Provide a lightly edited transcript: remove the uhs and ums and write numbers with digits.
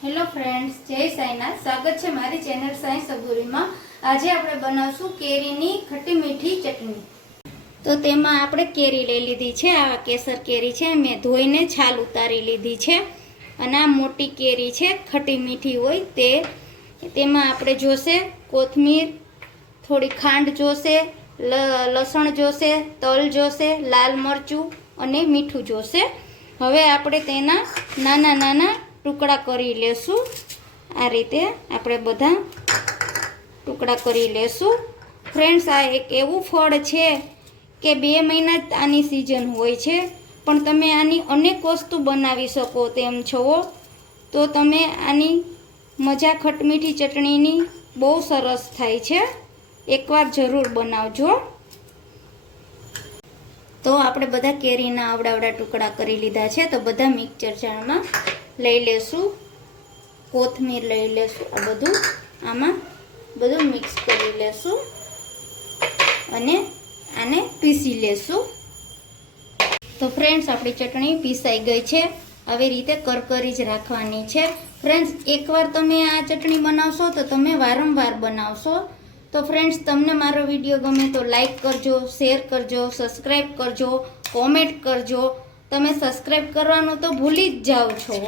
Hello friends, જય સાઈનાથ। સ્વાગત છે મારી ચેનલ સાઈ સબુરીમાં। આજે આપણે બનાવશું કેરીની ખટ્ટી મીઠી ચટણી। તો તેમાં આપણે કેરી લઈ લીધી છે। આ કેસર કેરી છે, મેં ધોઈને છાલ ઉતારી લીધી છે। અને આ મોટી કેરી છે, ખટ્ટી મીઠી હોય તે। તેમાં આપણે જોશે કોથમીર, થોડી ખાંડ જોશે, લસણ જોશે, તલ જોશે, લાલ મરચું અને મીઠું જોશે। હવે આપણે તેના નાના નાના ટુકડા કરી લેશું। આ રીતે આપણે બધા ટુકડા કરી લેશું। ફ્રેન્ડ્સ, આ એક એવું ફળ છે કે 2 મહિના જ આની સિઝન હોય છે, પણ તમે આની અનેક વસ્તુ બનાવી શકો તેમ છો। તો તમે આની મજા ખટમીઠી ચટણીની બહુ સરસ થાય છે। એકવાર જરૂર બનાવજો। તો આપણે બધા કેરીના આવડા ટુકડા કરી લીધા છે। તો બધા મિક્સર જારમાં લઈ લેશું। કોથમીર લઈ લેશું। આ બધું આમાં બધું મિક્સ કરી લેશું અને આને પીસી લેશું। તો ફ્રેન્ડ્સ, આપણી ચટણી પીસાઈ ગઈ છે। આવી રીતે કરકરી જ રાખવાની છે। ફ્રેન્ડ્સ, એકવાર તમે આ ચટણી બનાવશો તો તમે વારંવાર બનાવશો। તો ફ્રેન્ડ્સ, તમને મારો વિડીયો ગમે તો લાઈક કરજો, શેર કરજો, સબસ્ક્રાઈબ કરજો, કોમેન્ટ કરજો। તમે સબસ્ક્રાઈબ કરવાનું તો ભૂલી જ જાઓ છો।